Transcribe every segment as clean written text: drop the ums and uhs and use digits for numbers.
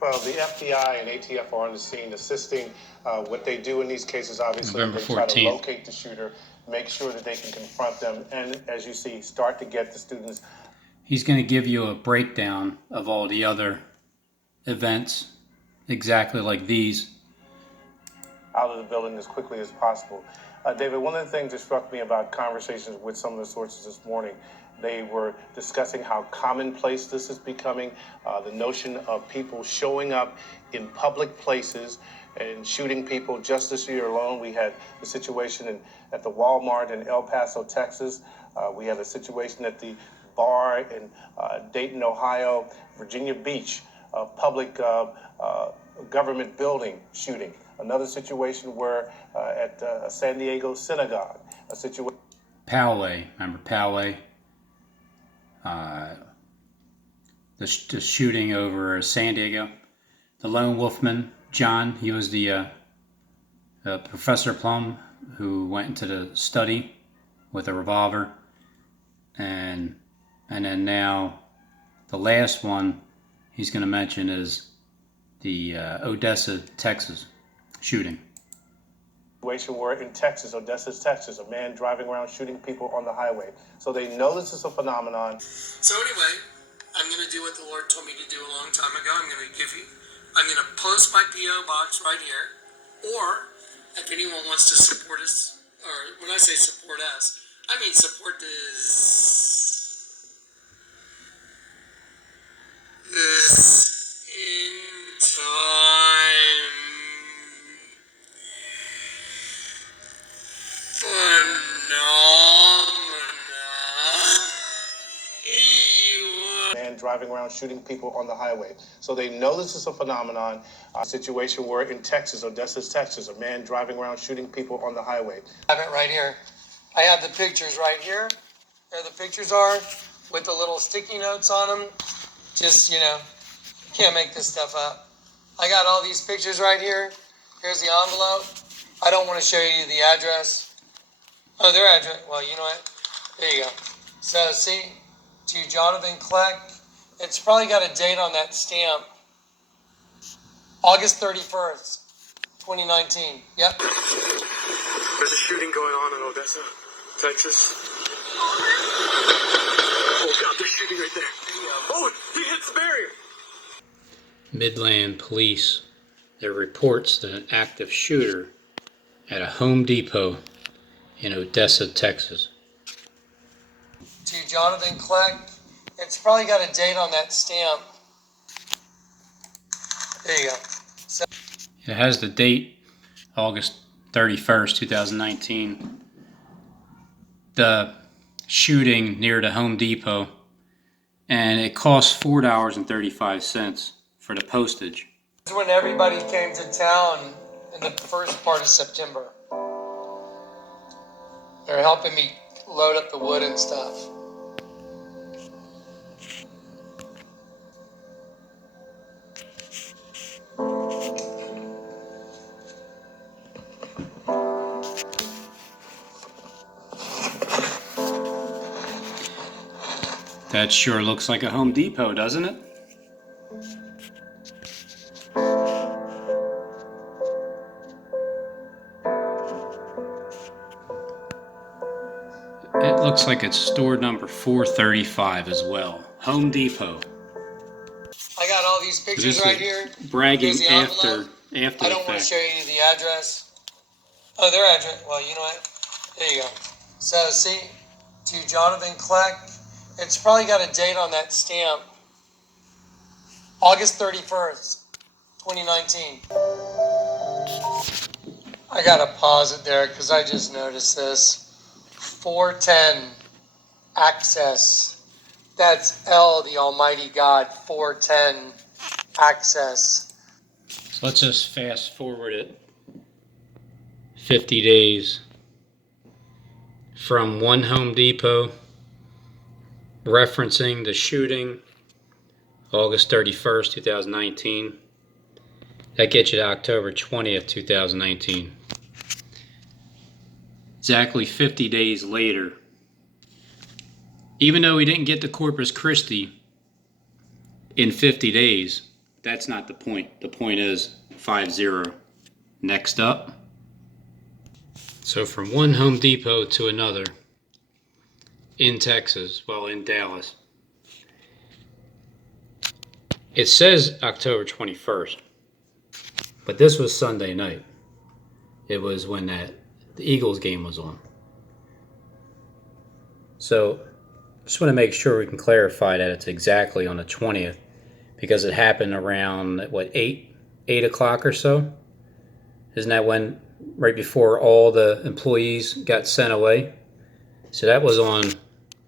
Well, the FBI and ATF are on the scene assisting. What they do in these cases, obviously, November they try to 14th. locate the shooter, make sure that they can confront them, and as you see, start to get the students. He's going to give you a breakdown of all the other events, exactly like these. Out of the building as quickly as possible. David, one of the things that struck me about conversations with some of the sources this morning, they were discussing how commonplace this is becoming, the notion of people showing up in public places and shooting people. Just this year alone, we had the situation at the Walmart in El Paso, Texas. We had a situation at the bar in Dayton, Ohio, Virginia Beach, a public government building shooting. Another situation where at a San Diego synagogue, a situation. Poway, remember Poway? The shooting over San Diego. The lone wolfman, John, he was the Professor Plum who went into the study with a revolver. And then now the last one he's going to mention is the Odessa, Texas shooting. Situation where in Texas, Odessa, Texas, a man driving around shooting people on the highway. So they know this is a phenomenon. So anyway, I'm going to do what the Lord told me to do a long time ago. I'm going to post my P.O. box right here. Or if anyone wants to support us, or when I say support us, I mean support this in time. Man driving around shooting people on the highway. So they know this is a phenomenon. A situation where in Texas, Odessa, Texas, a man driving around shooting people on the highway. I have it right here. I have the pictures right here. There the pictures are with the little sticky notes on them. Just, you can't make this stuff up. I got all these pictures right here. Here's the envelope. I don't want to show you the address. Oh, their address. Well, you know what? There you go. So, see, to Jonathan Kleck, it's probably got a date on that stamp. August 31st, 2019. Yep. There's a shooting going on in Odessa, Texas. Oh, God, they're shooting right there. Oh, he hits the barrier. Midland Police, there are reports that an active shooter at a Home Depot in Odessa, Texas. To Jonathan Kleck, it's probably got a date on that stamp. There you go. So it has the date, August 31st, 2019. The shooting near the Home Depot, and it costs $4.35 for the postage. this is when everybody came to town in the first part of September. They're helping me load up the wood and stuff. That sure looks like a Home Depot, doesn't it? It looks like it's store number 435 as well. Home Depot. I got all these pictures right here. Bragging Here's the after envelope. I don't want to the show you the address. Oh, their address. Well, you know what? There you go. So, see, to Jonathan Kleck, it's probably got a date on that stamp. August 31st, 2019. I got to pause it there because I just noticed this. 410 access. That's El, the Almighty God. 410 access. So let's just fast forward it 50 days from one Home Depot referencing the shooting August 31st, 2019. That gets you to October 20th, 2019. Exactly 50 days later, even though we didn't get to Corpus Christi in 50 days, that's not the point. The point is 5-0. Next up. So from one Home Depot to another in Texas, well, in Dallas. It says October 21st, but this was Sunday night. It was when the Eagles game was on. So just want to make sure we can clarify that it's exactly on the 20th, because it happened around, what, 8 o'clock or so? Isn't that when, right before all the employees got sent away? So that was on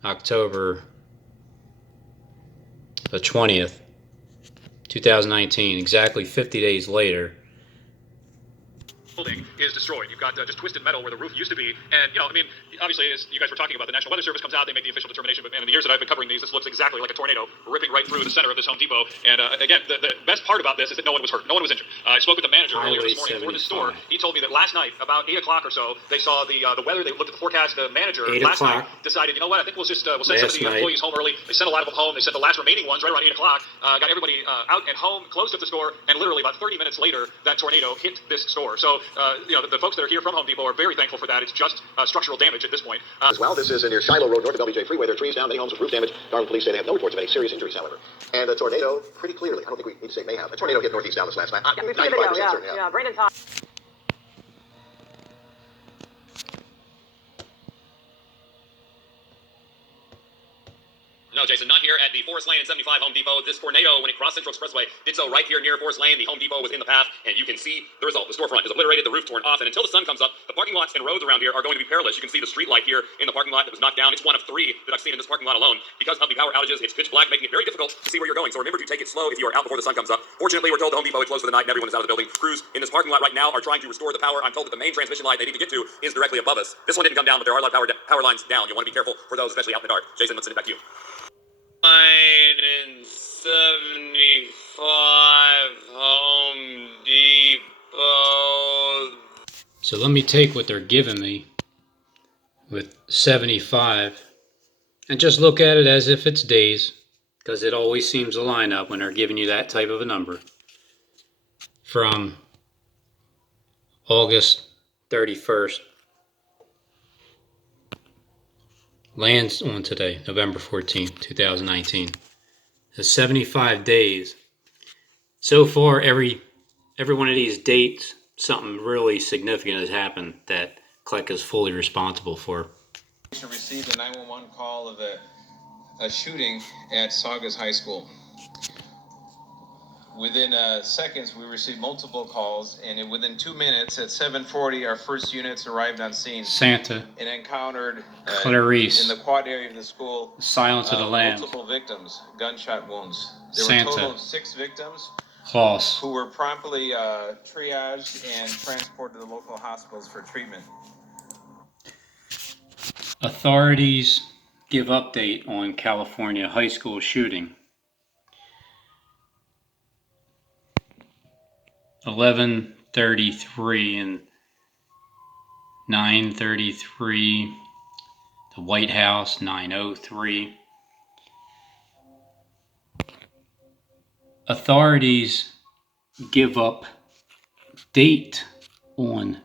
October the 20th, 2019, exactly 50 days later. Building is destroyed. You've got just twisted metal where the roof used to be. And, you know, I mean, obviously, as you guys were talking about, the National Weather Service comes out, they make the official determination. But, man, in the years that I've been covering these, this looks exactly like a tornado ripping right through the center of this Home Depot. And, again, the best part about this is that no one was hurt. No one was injured. I spoke with the manager earlier this morning for the store. He told me that last night, about 8 o'clock or so, they saw the weather. They looked at the forecast. The manager last night decided, you know what, I think we'll send some of the employees home early. They sent a lot of them home. They sent the last remaining ones right around 8 o'clock. Got everybody out and home, closed up the store, and literally about 30 minutes later, that tornado hit this store. So, you know, the folks that are here from Home Depot are very thankful for that. It's just structural damage at this point. As well, this is near Shiloh Road, north of LBJ Freeway. There are trees down, many homes with roof damage. Darwin police say they have no reports of any serious injuries, however. And a tornado, pretty clearly, I don't think we need to say may have. A tornado hit northeast Dallas last night. Yeah, we've seen the video, certain, yeah. Brandon Todd. No, Jason, not here at the Forest Lane and 75 Home Depot. This tornado, when it crossed Central Expressway, did so right here near Forest Lane. The Home Depot was in the path, and you can see the result. The storefront is obliterated, the roof torn off, and until the sun comes up, the parking lots and roads around here are going to be perilous. You can see the street light here in the parking lot that was knocked down. It's one of 3 that I've seen in this parking lot alone. Because of the power outages, it's pitch black, making it very difficult to see where you're going. So remember to take it slow if you are out before the sun comes up. Fortunately, we're told the Home Depot is closed for the night and everyone is out of the building. Crews in this parking lot right now are trying to restore the power. I'm told that the main transmission line they need to get to is directly above us. This one didn't come down, but there are a lot of power lines down. You'll want to be careful for those, especially out in the dark. Jason, let's send it back to you. 975 Home Depot. So let me take what they're giving me with 75 and just look at it as if it's days, because it always seems to line up when they're giving you that type of a number. From August 31st. Lands on today, November 14th, 2019. The 75 days. So far, every one of these dates, something really significant has happened that CLEC is fully responsible for. We received a 911 call of a shooting at Saugus High School. Within seconds, we received multiple calls, and within 2 minutes, at 7:40, our first units arrived on scene. Santa. And encountered Clarice. in the quad area of the school. Silence of the Lambs. Multiple victims, gunshot wounds. There Santa. were a total of 6 victims Klaus. who were promptly triaged and transported to the local hospitals for treatment. Authorities give update on California high school shooting. 11:33 and 9:33. The White House, 9:03. Authorities give up date on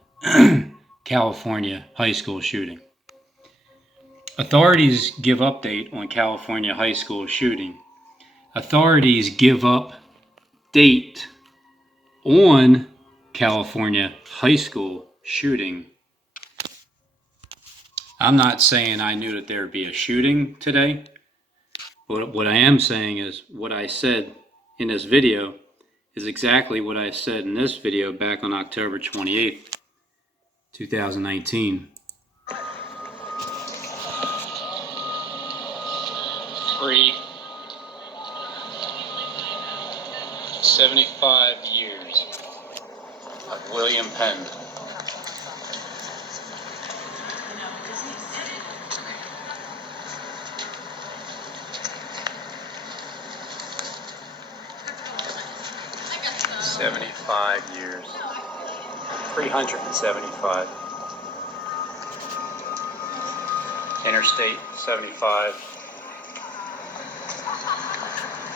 California high school shooting. Authorities give update on California high school shooting. Authorities give up date on California high school shooting. I'm not saying I knew that there would be a shooting today, but what I am saying is what I said in this video is exactly what I said in this video back on October 28th, 2019. Free 75 years of William Penn. $75 years. 375. Interstate 75.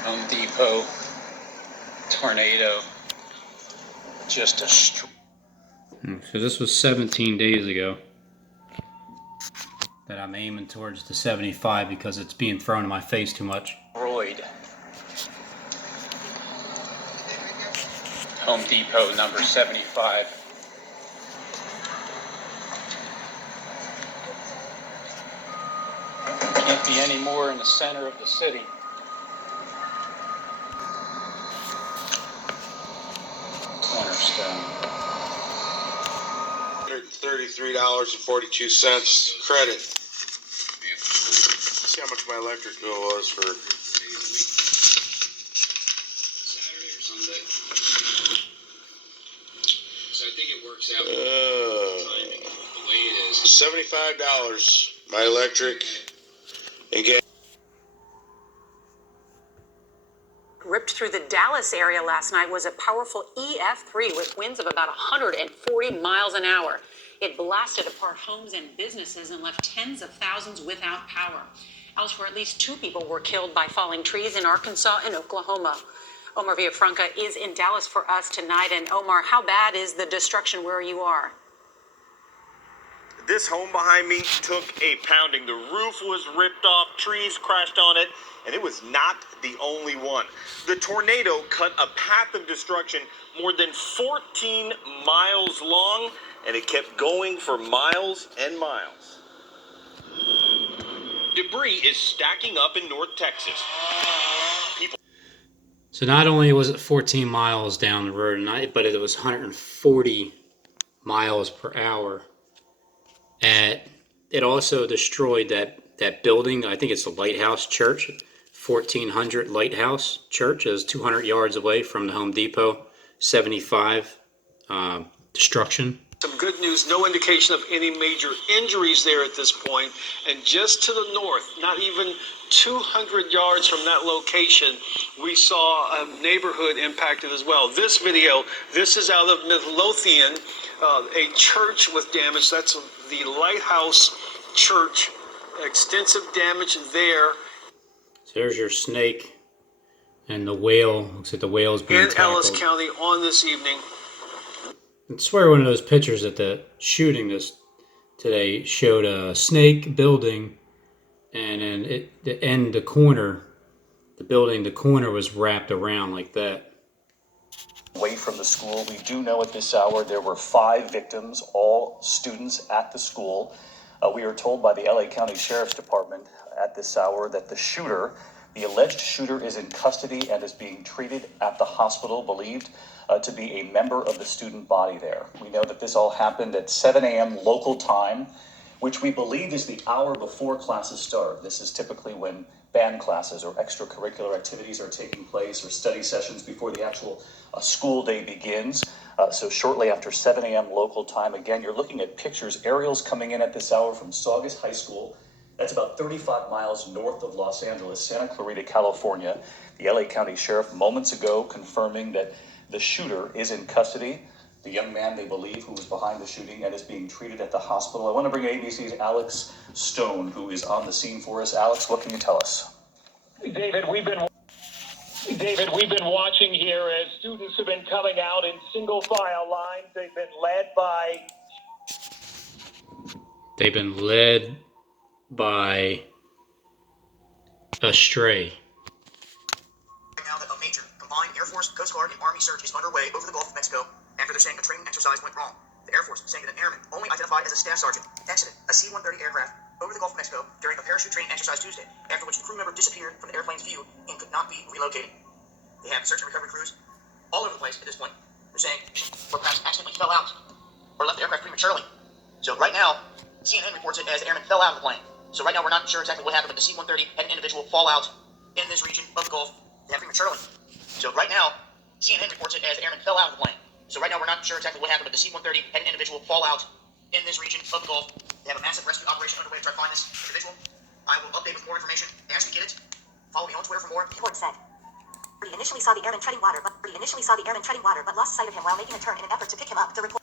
Home Depot. Tornado. Just a So this was 17 days ago that I'm aiming towards the 75 because it's being thrown in my face too much. destroyed. Home Depot number 75. Can't be any more in the center of the city. Cornerstone. $133.42 credit. See how much my electric bill was for Saturday or Sunday. So I think it works out. Timing, the way it is. $75. My electric and gas. Ripped through the Dallas area last night was a powerful EF3 with winds of about 140 miles an hour. It blasted apart homes and businesses and left tens of thousands without power. Elsewhere, at least 2 people were killed by falling trees in Arkansas and Oklahoma. Omar Villafranca is in Dallas for us tonight. And Omar, how bad is the destruction where you are? This home behind me took a pounding. The roof was ripped off, trees crashed on it, and it was not the only one. The tornado cut a path of destruction more than 14 miles long, and it kept going for miles and miles. Debris is stacking up in North Texas. So not only was it 14 miles down the road, but it was 140 miles per hour. And it also destroyed that building. I think it's the Lighthouse Church, 1400 Lighthouse Church. Is 200 yards away from the Home Depot. 75 destruction. Some good news, no indication of any major injuries there at this point. And just to the north, not even 200 yards from that location, we saw a neighborhood impacted as well. This video, this is out of Midlothian, a church with damage. That's the Lighthouse Church. Extensive damage there. So there's your snake and the whale. Looks like the whale's being in tackled. Ellis County on this evening. I swear one of those pictures at the shooting today showed a snake building, and then the corner, the building, the corner was wrapped around like that. Away from the school. We do know at this hour there were 5 victims, all students at the school. We are told by the LA County Sheriff's Department at this hour that the alleged shooter is in custody and is being treated at the hospital, believed to be a member of the student body there. We know that this all happened at 7 a.m. local time, which we believe is the hour before classes start. This is typically when band classes or extracurricular activities are taking place, or study sessions before the actual school day begins. So shortly after 7 a.m. local time, again, you're looking at pictures, aerials coming in at this hour from Saugus High School. That's about 35 miles north of Los Angeles, Santa Clarita, California. The LA County Sheriff moments ago confirming that the shooter is in custody. The young man, they believe, who was behind the shooting and is being treated at the hospital. I want to bring ABC's Alex Stone, who is on the scene for us. Alex, what can you tell us? David, we've been watching here as students have been coming out in single file lines. They've been led by a stray. Right now that a major combined Air Force, Coast Guard, and Army search is underway over the Gulf of Mexico after they're saying a training exercise went wrong. The Air Force saying that an airman, only identified as a staff sergeant, exited a C-130 aircraft over the Gulf of Mexico during a parachute training exercise Tuesday, after which the crew member disappeared from the airplane's view and could not be relocated. They have search and recovery crews all over the place at this point. They're saying, or perhaps accidentally fell out, or left the aircraft prematurely. So right now, CNN reports it as the airman fell out of the plane. So right now we're not sure exactly what happened, but the C-130 had an individual fall out in this region of the Gulf. They have prematurely. So right now, CNN reports it as the airman fell out of the plane. So right now we're not sure exactly what happened, but the C-130 had an individual fall out in this region of the Gulf. They have a massive rescue operation underway to try to find this individual. I will update with more information as we get it. Follow me on Twitter for more. Report said. He initially saw the airman treading water, but lost sight of him while making a turn in an effort to pick him up. The report.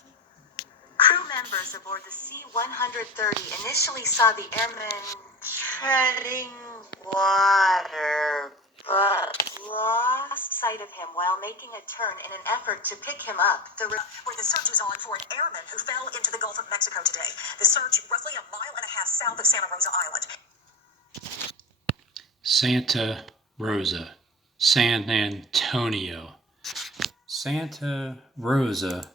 Crew members aboard the C-130 initially saw the airman treading water, but lost sight of him while making a turn in an effort to pick him up. Where the search is on for an airman who fell into the Gulf of Mexico today. The search roughly a mile and a half south of Santa Rosa Island. Santa Rosa, San Antonio, Santa Rosa,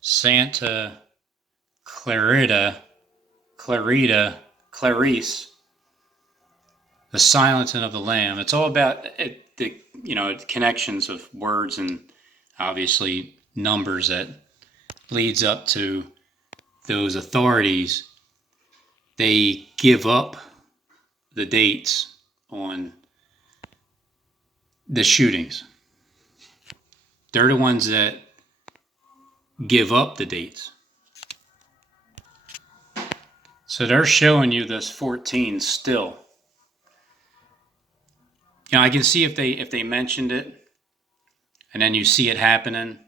Santa Clarita, Clarice, the Silencing of the Lamb. It's all about the connections of words and obviously numbers that leads up to those authorities. They give up the dates on the shootings. They're the ones that give up the dates. So they're showing you this 14 still. I can see if they mentioned it and then you see it happening,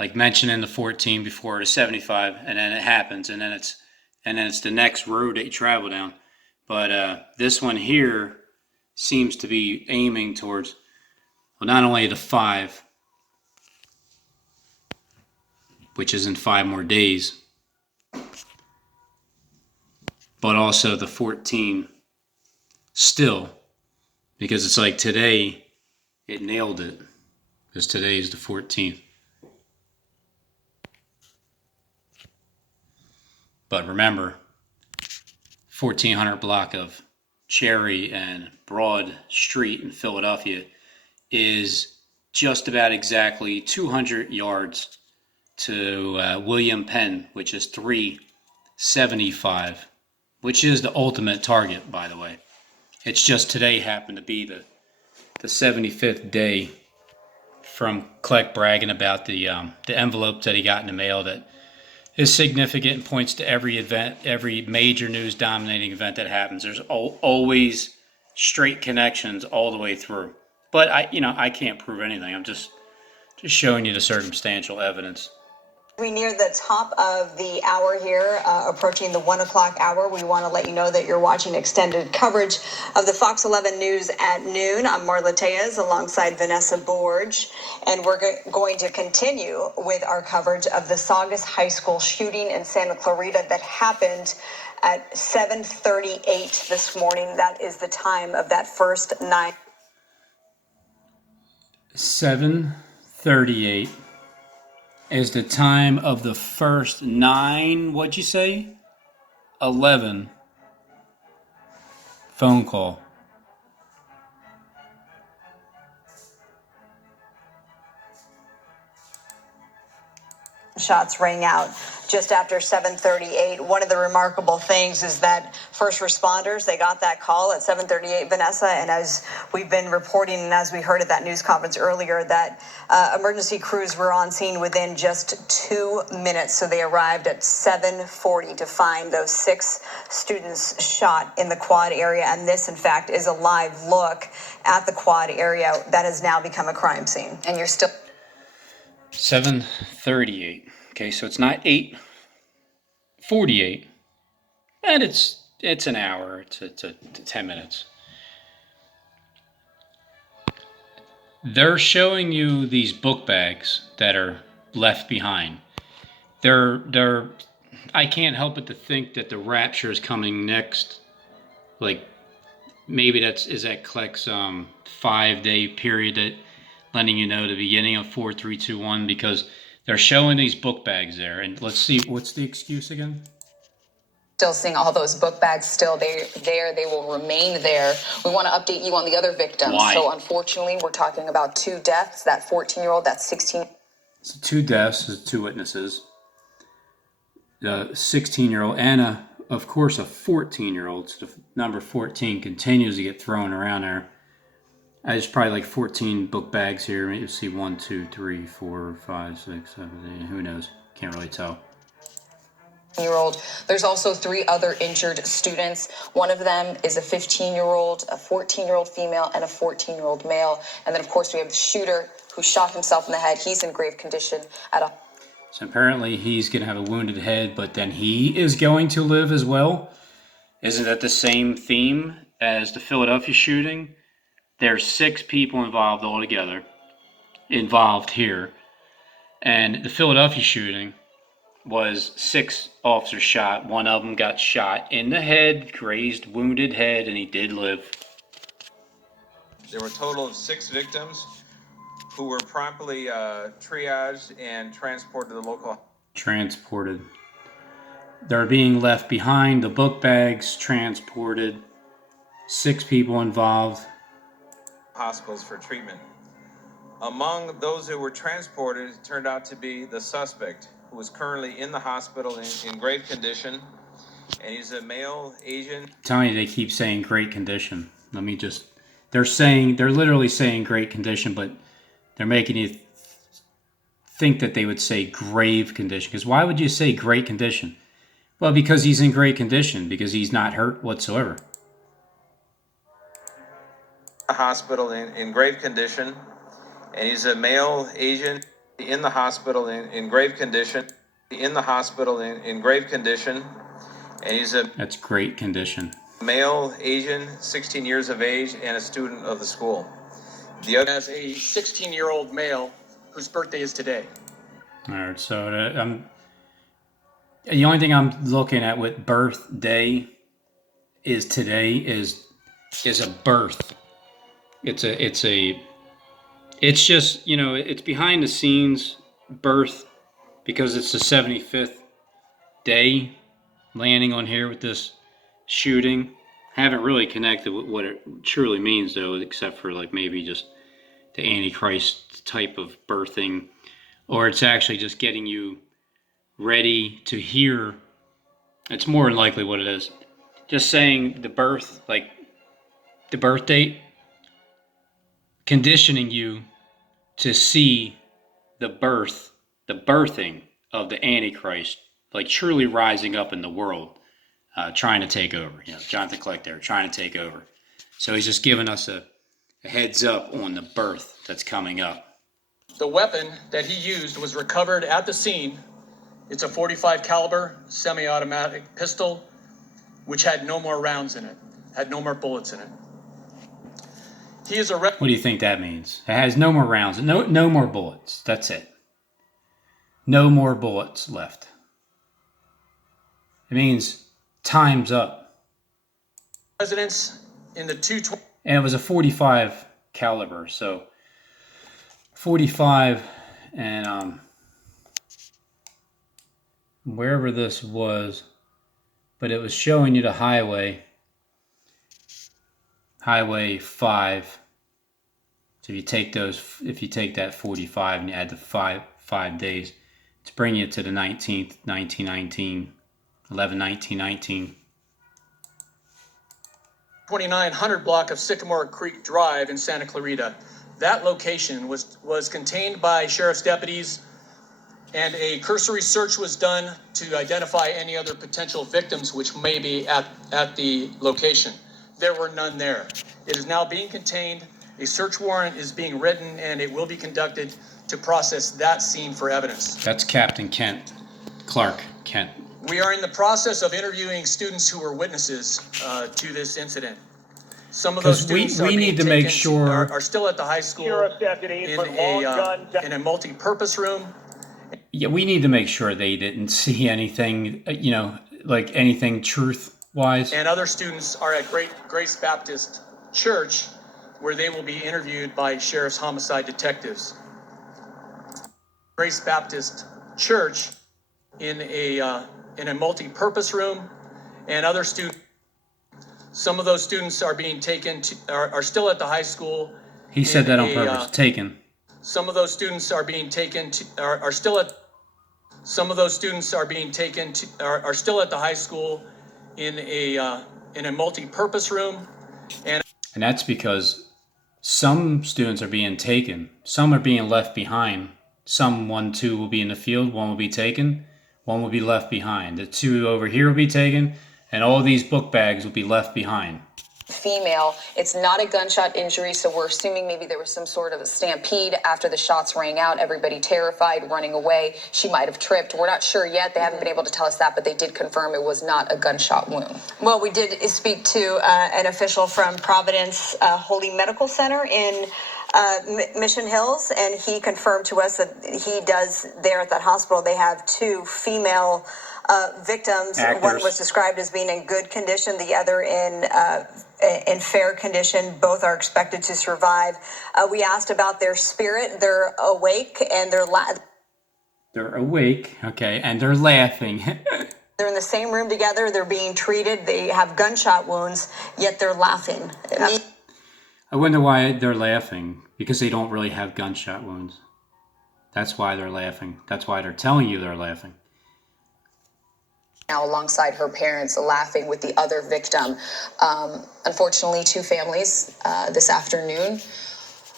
like mentioning the 14 before the 75, and then it happens, and then it's the next road that you travel down. But this one here seems to be aiming towards, well, not only the 5, which is in 5 more days, but also the 14 still, because it's like today it nailed it, because today is the 14th. But remember, 1400 block of Cherry and Broad Street in Philadelphia is just about exactly 200 yards to William Penn, which is 375, which is the ultimate target, by the way. It's just today happened to be the 75th day from Kleck bragging about the envelope that he got in the mail that is significant and points to every event, every major news dominating event that happens. There's always straight connections all the way through. But I can't prove anything. I'm just showing you the circumstantial evidence. We near the top of the hour here, approaching the 1 o'clock hour. We want to let you know that you're watching extended coverage of the Fox 11 News at noon. I'm Marla Tejas alongside Vanessa Borge, and we're going to continue with our coverage of the Saugus High School shooting in Santa Clarita that happened at 7:38 this morning. That is the time of that first 9. 7:38 is the time of the first 9, what'd you say? 11 phone call. Shots rang out just after 7:38. One of the remarkable things is that first responders, they got that call at 7:38, Vanessa, and as we've been reporting and as we heard at that news conference earlier, that emergency crews were on scene within just 2 minutes. So they arrived at 7:40 to find those 6 students shot in the quad area. And this, in fact, is a live look at the quad area that has now become a crime scene. And you're still 7:38. Okay, so it's not 8:48, and it's an hour. It's 10 minutes. They're showing you these book bags that are left behind. They're. I can't help but to think that the rapture is coming next. Like maybe is that Kleck's 5-day period that letting you know the beginning of 4, 3, 2, 1, because they're showing these book bags there. And let's see, what's the excuse again? Still seeing all those book bags still there. They will remain there. We want to update you on the other victims. Why? So unfortunately, we're talking about 2 deaths, that 14-year-old, that 16. So 2 deaths, 2 witnesses. The 16-year-old and of course a 14-year-old. So the number 14 continues to get thrown around there. There's probably like 14 book bags here. Maybe you see 1, 2, 3, 4, 5, 6, 7, 8. Who knows? Can't really tell. Year-old. There's also 3 other injured students. One of them is a 15-year-old, a 14-year-old female, and a 14-year-old male. And then, of course, we have the shooter who shot himself in the head. He's in grave condition at a. So apparently he's going to have a wounded head, but then he is going to live as well. Isn't that the same theme as the Philadelphia shooting? There's 6 people involved altogether, involved here. And the Philadelphia shooting was 6 officers shot. One of them got shot in the head, grazed, wounded head, and he did live. There were a total of 6 victims who were promptly triaged and transported to the local. Transported. They're being left behind. The book bags transported. 6 people involved. Hospitals for treatment. Among those who were transported, it turned out to be the suspect, who is currently in the hospital in grave condition, and he's a male, Asian. I'm telling you, they keep saying great condition. Let me just... They're literally saying great condition, but they're making you think that they would say grave condition. Because why would you say great condition? Well, because he's in great condition, because he's not hurt whatsoever. Hospital in grave condition, and he's a male, Asian, in the hospital in grave condition. In the hospital in grave condition, and he's a... That's great condition. Male, Asian, 16 years of age, and a student of the school. The other as a 16-year-old male whose birthday is today. All right, so the only thing I'm looking at with birthday is today is a birth. It's just, you know, it's behind the scenes birth because it's the 75th day landing on here with this shooting. Haven't really connected with what it truly means though, except for like maybe just the Antichrist type of birthing, or it's actually just getting you ready to hear. It's more than likely what it is. Just saying the birth, like the birth date, conditioning you to see the birthing of the Antichrist, like truly rising up in the world, trying to take over. You know, Jonathan Kleck there, trying to take over. So he's just giving us a heads up on the birth that's coming up. The weapon that he used was recovered at the scene. It's a .45 caliber semi-automatic pistol, which had no more rounds in it, had no more bullets in it. He is What do you think that means? It has no more rounds, no more bullets. That's it. No more bullets left. It means time's up. Residents in the 220. And it was a .45 caliber, so 45, and wherever this was, but it was showing you the highway 5. So if you take that 45 and you add the 5 days, it's bringing you to the 19th, 1919, 11/19/19. 2900 block of Sycamore Creek Drive in Santa Clarita. That location was contained by sheriff's deputies, and a cursory search was done to identify any other potential victims which may be at the location. There were none there. It is now being contained. A search warrant is being written, and it will be conducted to process that scene for evidence. That's Captain Clark Kent. We are in the process of interviewing students who were witnesses to this incident. Some of those students we need to make sure are still at the high school in a multi-purpose room. Yeah, we need to make sure they didn't see anything, like anything truth-wise. And other students are at Grace Baptist Church, where they will be interviewed by sheriff's homicide detectives. Grace Baptist Church in a multi-purpose room, and other students. Some of those students are being taken are still at the high school. He said that on purpose. Taken. Some of those students are being taken are still at. Some of those students are being taken are still at the high school in a multi-purpose room, and that's because some students are being taken. Some are being left behind. Some 2 will be in the field. 1 will be taken. 1 will be left behind. The 2 over here will be taken, and all these book bags will be left behind. female. It's not a gunshot injury, so we're assuming maybe there was some sort of a stampede after the shots rang out. Everybody terrified, running away. She might have tripped. We're not sure yet. They haven't been able to tell us that, but they did confirm it was not a gunshot wound. Well, we did speak to an official from Providence Holy Medical Center in Mission Hills, and he confirmed to us that he does there at that hospital. They have 2 female victims. Actors. One was described as being in good condition, the other in fair condition. Both are expected to survive. We asked about their spirit. They're awake and They're awake, okay, and they're laughing. they're in the same room together. They're being treated. They have gunshot wounds, yet they're laughing. I wonder why they're laughing, because they don't really have gunshot wounds. That's why they're laughing. That's why they're telling you they're laughing. Now, alongside her parents, laughing with the other victim. Unfortunately, 2 families this afternoon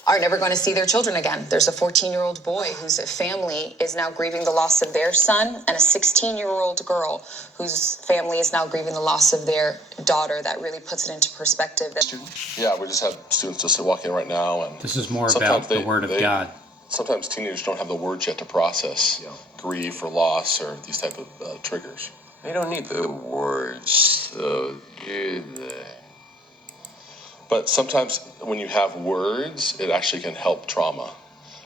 are never going to see their children again. There's a 14-year-old boy whose family is now grieving the loss of their son, and a 16-year-old girl whose family is now grieving the loss of their daughter. That really puts it into perspective. Yeah, we just have students just walking in right now, and this is more about the Word of God. Sometimes teenagers don't have the words yet to process grief or loss or these type of triggers. They don't need the words, so do they? But sometimes when you have words, it actually can help trauma.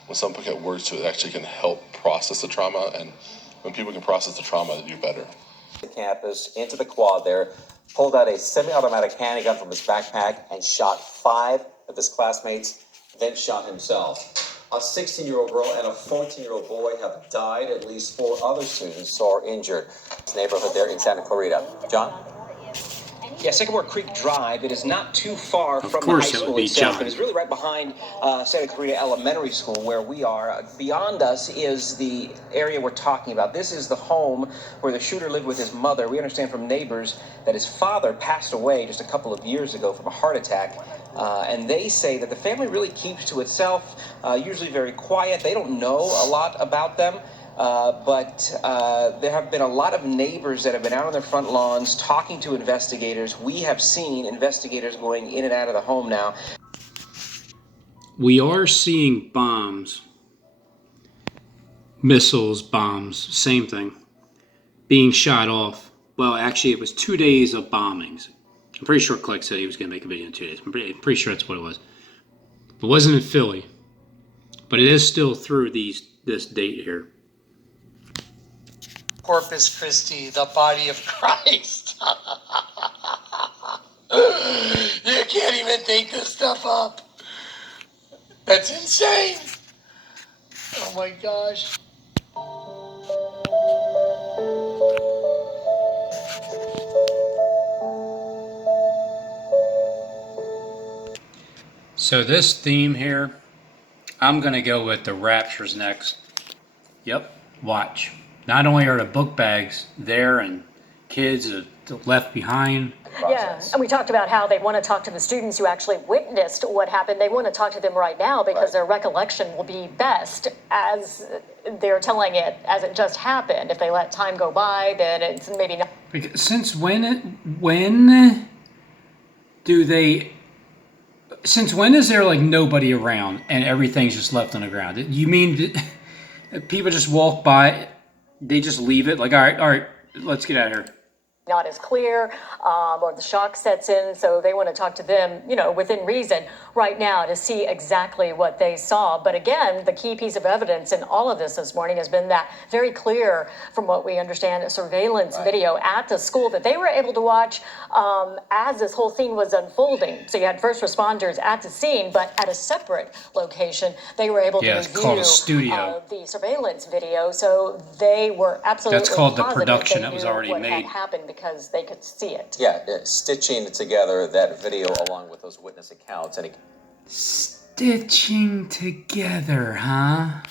When someone can get words to it, it actually can help process the trauma, and when people can process the trauma, they do better. The campus, into the quad there, pulled out a semi-automatic handgun from his backpack and shot 5 of his classmates, then shot himself. A 16-year-old girl and a 14-year-old boy have died. At least 4 other students are injured. This neighborhood there in Santa Clarita. John? Yeah, Sycamore Creek Drive. It is not too far from the high school itself. It is really right behind Santa Clarita Elementary School, where we are. Beyond us is the area we're talking about. This is the home where the shooter lived with his mother. We understand from neighbors that his father passed away just a couple of years ago from a heart attack. And they say that the family really keeps to itself, usually very quiet. They don't know a lot about them. But there have been a lot of neighbors that have been out on their front lawns talking to investigators. We have seen investigators going in and out of the home now. We are seeing bombs, missiles, bombs, same thing, being shot off. Well, actually, it was 2 days of bombings. I'm pretty sure Click said he was going to make a video in 2 days. I'm pretty sure that's what it was. It wasn't in Philly, but it is still through this date here. Corpus Christi, the body of Christ. You can't even think this stuff up. That's insane. Oh my gosh. So this theme here, I'm going to go with the rapture's next. Yep, watch. Not only are the book bags there and kids are left behind. Yeah, and we talked about how they want to talk to the students who actually witnessed what happened. They want to talk to them right now because their recollection will be best as they're telling it as it just happened. If they let time go by, then it's maybe not. Because since when is there like nobody around and everything's just left on the ground? You mean people just walk by, they just leave it like, all right, let's get out of here. Not as clear, or the shock sets in, so they want to talk to them, within reason right now to see exactly what they saw. But again, the key piece of evidence in all of this morning has been that very clear, from what we understand, a surveillance video at the school that they were able to watch as this whole thing was unfolding. So you had first responders at the scene, but at a separate location, they were able to it's called a studio. The surveillance video. So they were absolutely That's called the positive production they that was knew already what made. had happened because they could see it. Yeah, stitching together that video along with those witness accounts. And Stitching together, huh?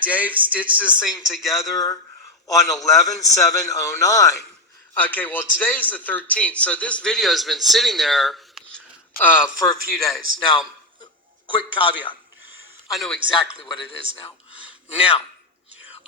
Dave stitched this thing together on 11/7/09. Okay, well, today is the 13th, so this video has been sitting there for a few days. Now, quick caveat. I know exactly what it is now. Now,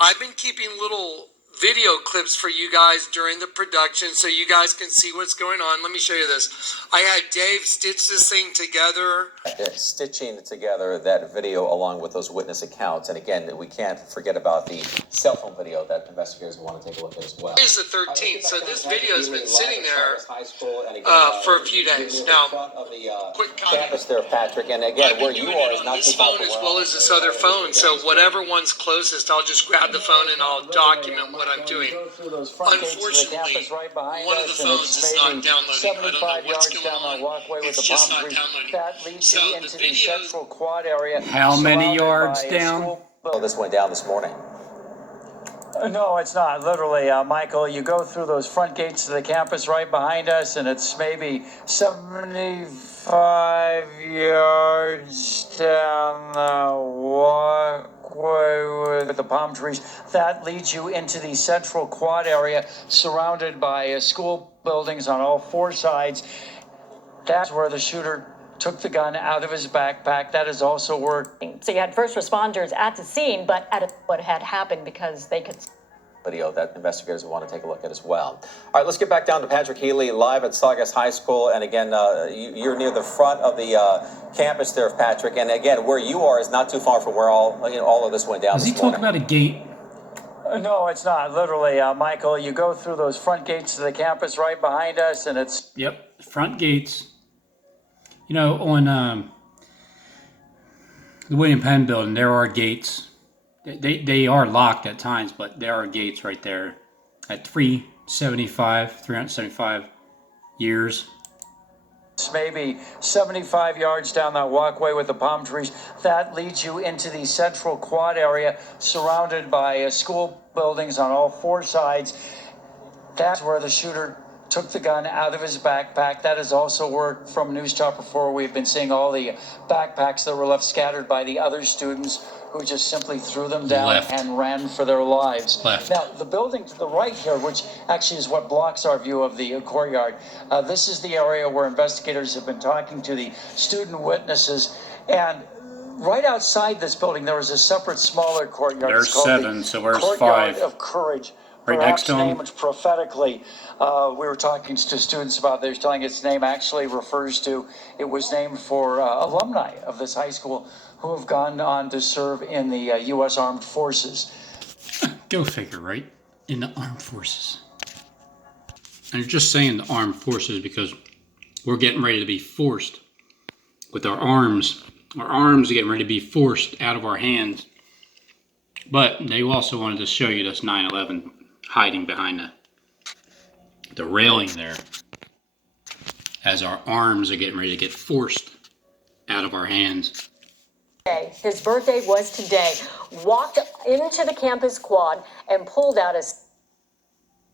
I've been keeping little video clips for you guys during the production so you guys can see what's going on. Let me show you this. I had Dave stitch this thing together. Stitching together that video along with those witness accounts. And again, we can't forget about the cell phone video that investigators want to take a look at as well. It is the 13th, so this video has been sitting there for a few days. Now, quick campus there, Patrick, and again, where you are is not too far from as well as this other phone, so whatever one's closest, I'll just grab the phone and I'll document what I'm doing. Unfortunately, one of the phones is not downloading. I don't know what's going on. It's just not downloading. That leads you into the central quad area. How many yards down? Oh, this went down this morning. No, it's not. Literally, Michael, you go through those front gates of the campus right behind us, and it's maybe 75 yards down the walkway with the palm trees. That leads you into the central quad area surrounded by school buildings on all four sides. That's where the shooter took the gun out of his backpack. That is also working. So you had first responders at the scene, but at what had happened because they could. Video that investigators will want to take a look at as well. All right, let's get back down to Patrick Healy live at Saugus High School. And again, you're near the front of the campus there, Patrick. And again, where you are is not too far from where all of this went down. Is he talking about a gate? No, it's not. Literally, Michael, you go through those front gates of the campus right behind us, and it's... Yep, front gates. You know, on the William Penn building, there are gates. They are locked at times, but there are gates right there at 375 years. It's maybe 75 yards down that walkway with the palm trees. That leads you into the central quad area surrounded by school buildings on all four sides. That's where the shooter took the gun out of his backpack. That has also worked from News Chopper 4. We've been seeing all the backpacks that were left scattered by the other students who just simply threw them down and ran for their lives. Now, the building to the right here, which actually is what blocks our view of the courtyard, this is the area where investigators have been talking to the student witnesses. And right outside this building, there was a separate, smaller courtyard. There's 7, so where's 5? Courtyard of Courage. Right next to him. Named prophetically. We were talking to students about this, telling its name actually refers to, it was named for alumni of this high school who have gone on to serve in the U.S. Armed Forces. Go figure, right? In the Armed Forces. And you're just saying the Armed Forces because we're getting ready to be forced with our arms. Our arms are getting ready to be forced out of our hands. But they also wanted to show you this 9/11 hiding behind the railing there as our arms are getting ready to get forced out of our hands. His birthday was today. Walked into the campus quad and pulled out a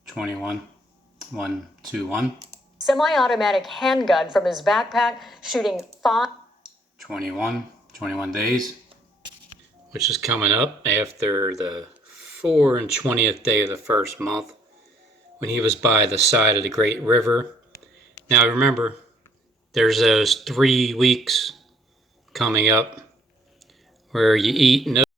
21 semi-automatic handgun from his backpack, shooting 21 days, which is coming up after the 4 and 20th day of the first month when he was by the side of the Great River. Now remember, there's those 3 weeks coming up where you eat no